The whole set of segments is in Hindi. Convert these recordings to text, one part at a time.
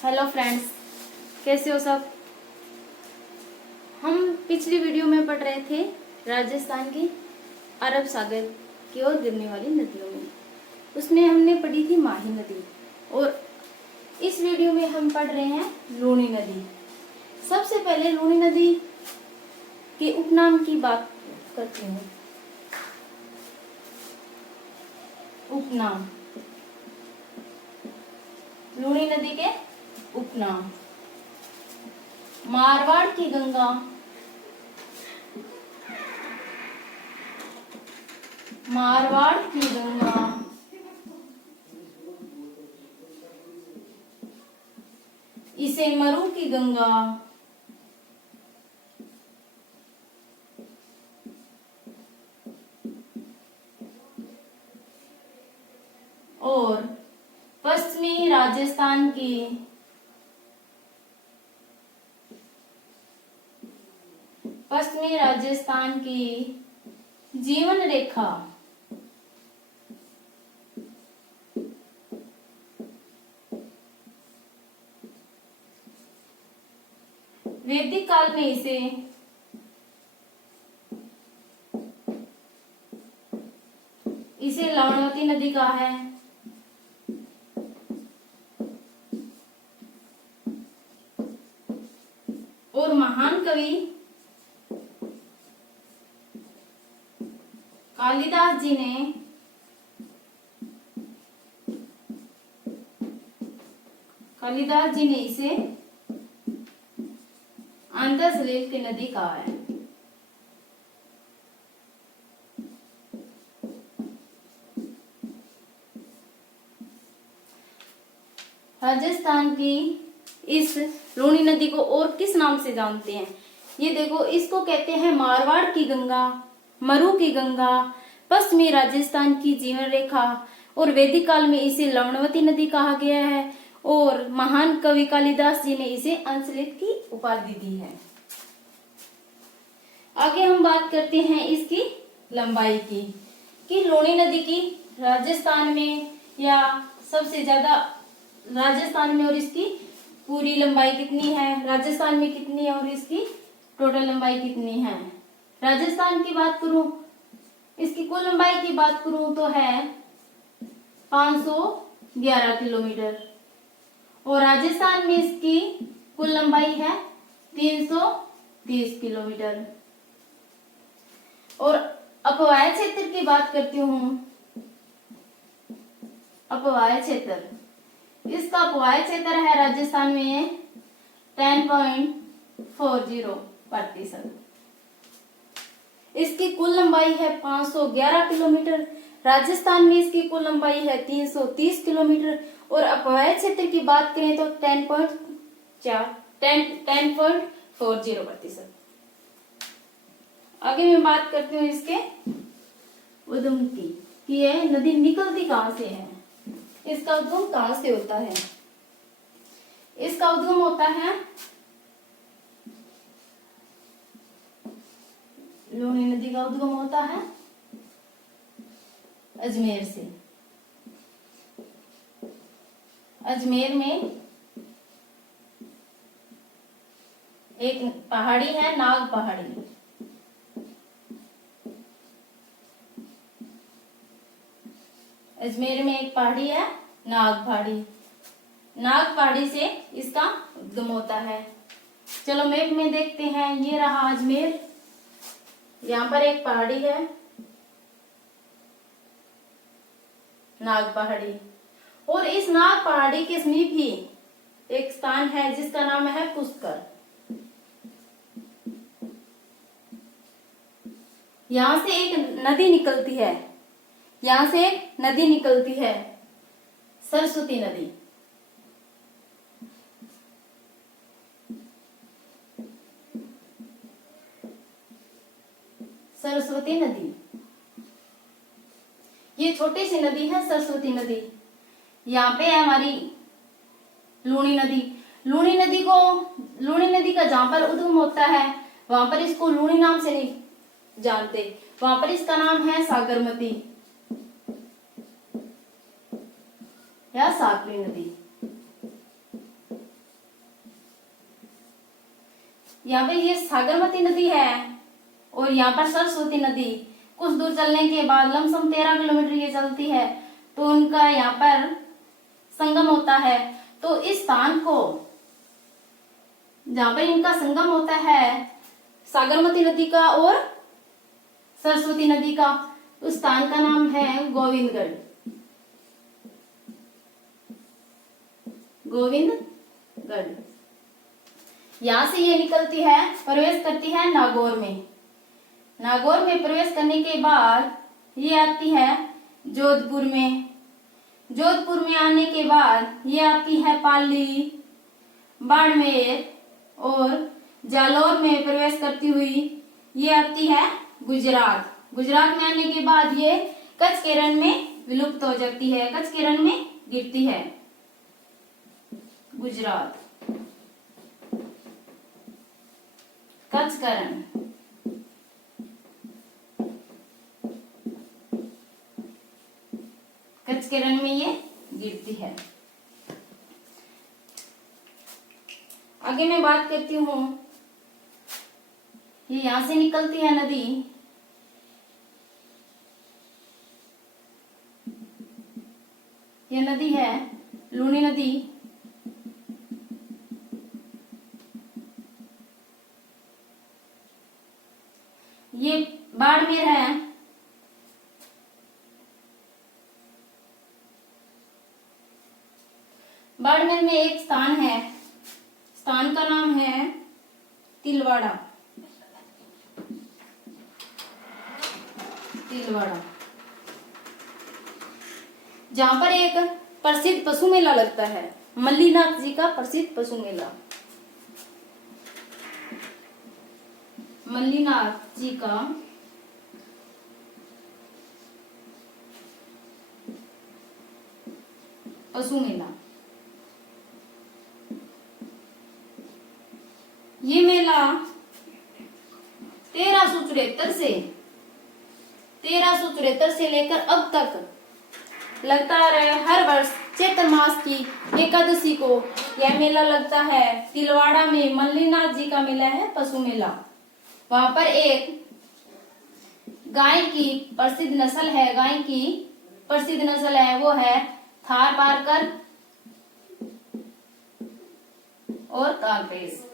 हेलो फ्रेंड्स, कैसे हो सब। हम पिछली वीडियो में पढ़ रहे थे राजस्थान की अरब सागर की ओर गिरने वाली नदियों में। उसमें हमने पढ़ी थी माही नदी और इस वीडियो में हम पढ़ रहे हैं लूनी नदी। सबसे पहले लूनी नदी के उपनाम की बात करती हूँ। उपनाम, लूनी नदी के उपनाम: मारवाड़ की गंगा, मारवाड़ की गंगा, इसे मरु की गंगा, और पश्चिमी राजस्थान की जीवन रेखा, वैदिक काल में इसे लवणवती नदी कहा है। और महान कवि कालिदास जी ने इसे अंतरसलिल की नदी कहा है। राजस्थान की इस लूनी नदी को और किस नाम से जानते हैं? ये देखो, इसको कहते हैं मारवाड़ की गंगा, मरु की गंगा, पश्चिमी राजस्थान की जीवन रेखा, और वैदिक काल में इसे लवणवती नदी कहा गया है। और महान कवि कालिदास जी ने इसे अंशलित की उपाधि दी है। आगे हम बात करते हैं इसकी लंबाई की, कि लूनी नदी की राजस्थान में या सबसे ज्यादा राजस्थान में, और इसकी पूरी लंबाई कितनी है, राजस्थान में कितनी है और इसकी टोटल लंबाई कितनी है। राजस्थान की बात करूं, इसकी कुल लंबाई की बात करूं तो है 511 किलोमीटर, और राजस्थान में इसकी कुल लंबाई है 330 किलोमीटर। और अपवाय क्षेत्र की बात करती हूँ। अपवाय क्षेत्र, इसका अपवाय क्षेत्र है राजस्थान में 10.40%। इसकी कुल लंबाई है 511 किलोमीटर, राजस्थान में इसकी कुल लंबाई है 330 किलोमीटर। और अपवाय क्षेत्र की बात करें तो 10.40%। आगे मैं बात करती हूँ इसके उद्गम की, कि यह नदी निकलती कहाँ से है, इसका उद्गम कहाँ से होता है। इसका उद्गम होता है लूनी नदी का उद्गम होता है अजमेर से। अजमेर में एक पहाड़ी है, नाग पहाड़ी। अजमेर में एक पहाड़ी है, नाग पहाड़ी। नाग पहाड़ी से इसका उद्गम होता है। चलो मैप में देखते हैं। ये रहा अजमेर, यहाँ पर एक पहाड़ी है, नाग पहाड़ी, और इस नाग पहाड़ी के समीप ही एक स्थान है जिसका नाम है पुष्कर। यहां से एक नदी निकलती है, यहां से एक नदी निकलती है, सरस्वती नदी। सरस्वती नदी, ये छोटी सी नदी है सरस्वती नदी। यहाँ पे है हमारी लूनी नदी। लूनी नदी का जहां पर उद्गम होता है वहां पर इसको लूनी नाम से नहीं जानते, वहां पर इसका नाम है सागरमती या सागरी नदी। यहाँ पे ये सागरमती नदी है और यहाँ पर सरस्वती नदी कुछ दूर चलने के बाद लमसम 13 किलोमीटर ये चलती है, तो उनका यहाँ पर संगम होता है। तो इस स्थान को जहाँ पर इनका संगम होता है सागरमती नदी का और सरस्वती नदी का, उस स्थान का नाम है गोविंदगढ़। गोविंदगढ़। यहाँ से ये निकलती है, प्रवेश करती है नागौर में। नागौर में प्रवेश करने के बाद ये आती है जोधपुर में। जोधपुर में आने के बाद ये आती है पाली, बाड़मेर और जालौर में प्रवेश करती हुई ये आती है गुजरात। गुजरात में आने के बाद ये कच्छ के रण में विलुप्त हो जाती है, कच्छ के रण में गिरती है। गुजरात, कच्छ का रण। कच्छ के रण में ये गिरती है। आगे मैं बात करती हूँ, ये यहां से निकलती है नदी, ये नदी है लूनी नदी। ये बाड़मेर है। बाड़मेर में एक स्थान है, स्थान का नाम है तिलवाड़ा। तिलवाड़ा, जहां पर एक प्रसिद्ध पशु मेला लगता है, मल्लीनाथ जी का प्रसिद्ध पशु मेला। मल्लीनाथ जी का पशु मेला। ये मेला 1374 से लेकर अब तक लगता रहे। हर वर्ष चैत्र मास की एकादशी को यह मेला लगता है। तिलवाड़ा में मल्लीनाथ जी का मेला है, पशु मेला। वहां पर एक गाय की प्रसिद्ध नस्ल है, गाय की प्रसिद्ध नस्ल है, वो है थार पारकर और कांकरेज।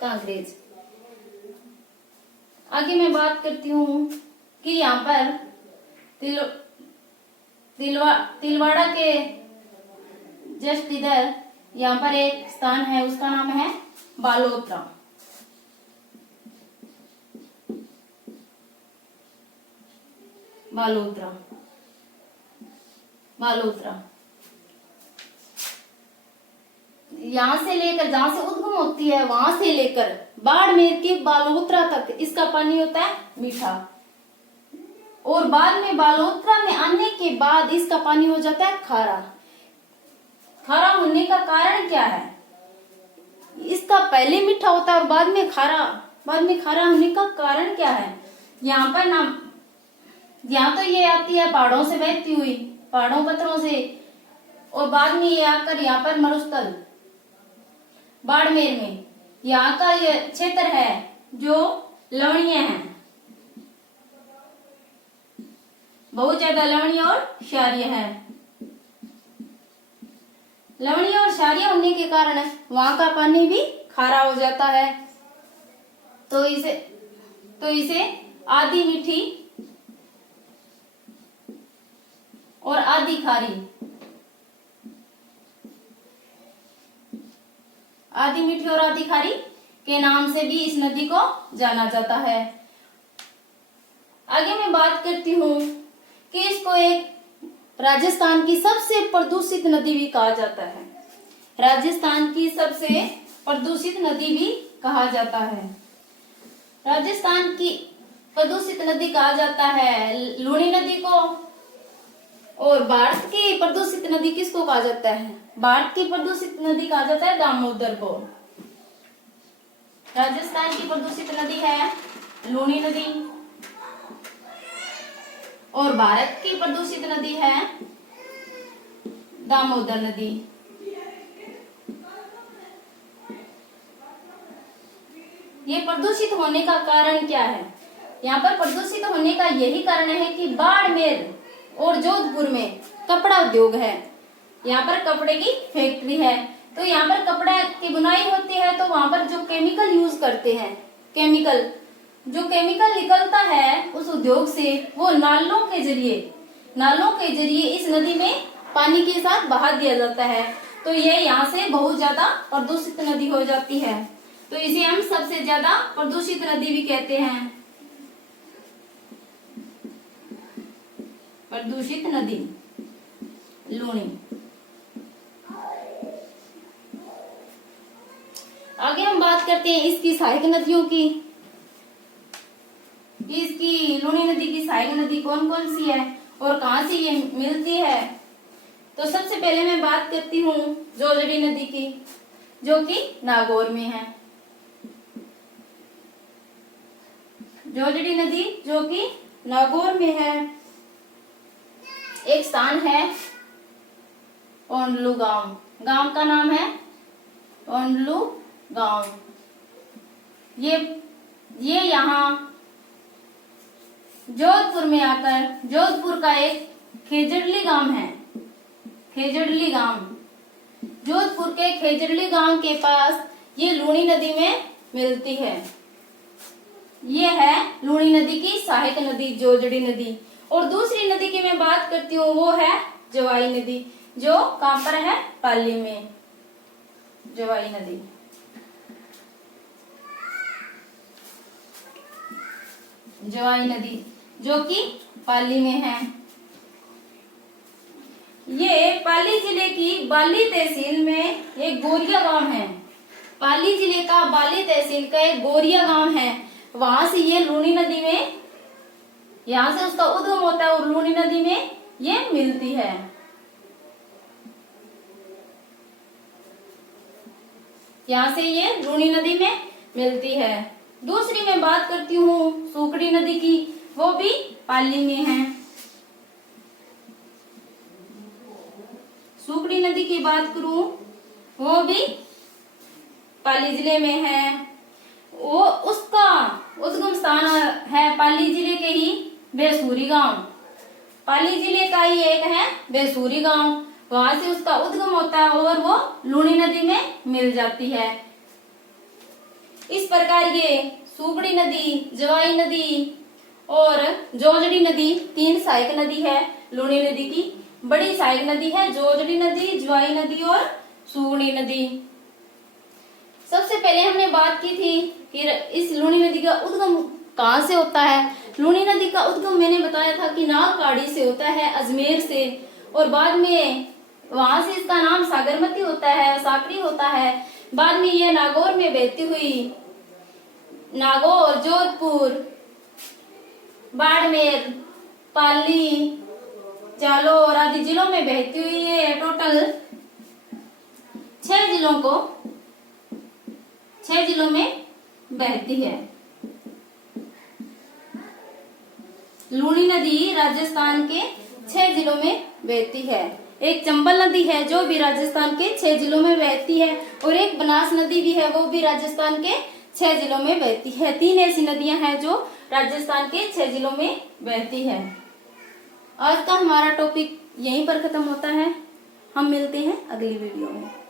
कांकरेज। आगे मैं बात करती हूँ कि यहाँ पर तिलवाड़ा के जस्ट इधर यहाँ पर एक स्थान है, उसका नाम है बालोतरा। बालोतरा, बालोतरा। यहाँ से लेकर जहां से उद्गम होती है वहां से लेकर बाड़मेर के बालोतरा तक इसका पानी होता है मीठा, और बाद में बालोतरा में आने के बाद इसका पानी हो जाता है खारा। खारा होने का कारण क्या है? इसका पहले मीठा होता है और बाद में खारा होने का कारण क्या है? यहाँ पर ना, यहाँ तो ये आती है पहाड़ों से बहती हुई, पहाड़ों पत्थरों से, और बाद में ये आकर यहाँ पर मरुस्थल बाड़मेर में यहाँ का ये क्षेत्र है जो लवणीय है, बहुत ज्यादा लवणीय और क्षारीय है। लवणीय और क्षारीय होने के कारण वहां का पानी भी खारा हो जाता है। तो इसे आधी मीठी और आधी खारी, आधी मीठी और आधी खारी के नाम से भी इस नदी को जाना जाता है। आगे मैं बात करती हूँ कि इसको एक राजस्थान की सबसे प्रदूषित नदी भी कहा जाता है। राजस्थान की सबसे प्रदूषित नदी भी कहा जाता है। राजस्थान की प्रदूषित नदी कहा जाता है लूनी नदी को, और भारत की प्रदूषित नदी किसको कहा जाता है? भारत की प्रदूषित नदी कहा जाता है दामोदर को। राजस्थान की प्रदूषित नदी है लूनी नदी। और भारत की प्रदूषित नदी है दामोदर नदी। ये प्रदूषित होने का कारण क्या है? यहाँ पर प्रदूषित होने का यही कारण है कि बाड़मेर और जोधपुर में कपड़ा उद्योग है। यहाँ पर कपड़े की फैक्ट्री है, तो यहाँ पर कपड़ा की बुनाई होती है, तो वहां पर जो केमिकल यूज करते हैं, जो केमिकल निकलता है उस उद्योग से, वो नालों के जरिए इस नदी में पानी के साथ बहा दिया जाता है। तो ये यहाँ से बहुत ज्यादा प्रदूषित नदी हो जाती है। तो इसे हम सबसे ज्यादा प्रदूषित नदी भी कहते हैं, प्रदूषित नदी लूनी। आगे हम बात करते हैं इसकी सहायक नदियों की। इसकी लूनी नदी की सहायक नदी कौन कौन सी है और कहां से ये मिलती है? तो सबसे पहले मैं बात करती हूँ जोजड़ी नदी की, जो कि नागौर में है। जोजड़ी नदी जो कि नागौर में है। एक स्थान है ओंडलू गांव, गांव का नाम है ओंडलू गांव। ये यहाँ जोधपुर में आकर, जोधपुर का एक खेजड़ली गांव है, खेजड़ली गांव, जोधपुर के खेजड़ली गांव के पास ये लूनी नदी में मिलती है। ये है लूनी नदी की सहायक नदी जोजड़ी नदी। और दूसरी नदी की मैं बात करती हूँ, वो है जवाई नदी, जो कहां पर है? पाली में। जवाई नदी, जवाई नदी जो कि पाली में है। ये पाली जिले की बाली तहसील में एक गोरिया गांव है। पाली जिले का बाली तहसील का एक गोरिया गांव है। वहां से ये लूनी नदी में, यहाँ से उसका उद्गम होता है और लूनी नदी में ये मिलती है। यहाँ से ये लूनी नदी में मिलती है। दूसरी मैं बात करती हूँ सुकड़ी नदी की, वो भी पाली में है। सुकड़ी नदी की बात करूं, वो भी पाली जिले में है। वो उसका उद्गम स्थान है पाली जिले के ही बेसूरी गांव। पाली जिले का ही एक है बेसूरी गांव, वहां से उसका उद्गम होता है और वो लूनी नदी में मिल जाती है। इस प्रकार ये सुकड़ी नदी, जवाई नदी और जोजड़ी नदी तीन सहायक नदी है लूनी नदी की। बड़ी सहायक नदी है जोजड़ी नदी, जवाई नदी और सुकड़ी नदी। सबसे पहले हमने बात की थी कि इस लूनी नदी का उद्गम कहाँ से होता है। लूनी नदी का उद्गम मैंने बताया था कि नागकाड़ी से होता है, अजमेर से, और बाद में वहां से इसका नाम सागरमती होता है, साकरी होता है। बाद में यह नागौर में बहती हुई, नागौर, जोधपुर, बाड़मेर, पाली, जालोर आदि जिलों में बहती हुई है। टोटल 6 जिलों में बहती है। लूनी नदी राजस्थान के 6 जिलों में बहती है। एक चंबल नदी है जो भी राजस्थान के 6 जिलों में बहती है, और एक बनास नदी भी है, वो भी राजस्थान के 6 जिलों में बहती है। 3 ऐसी नदियां हैं जो राजस्थान के 6 जिलों में बहती है। आज का हमारा टॉपिक यहीं पर खत्म होता है। हम मिलते हैं अगली वीडियो में।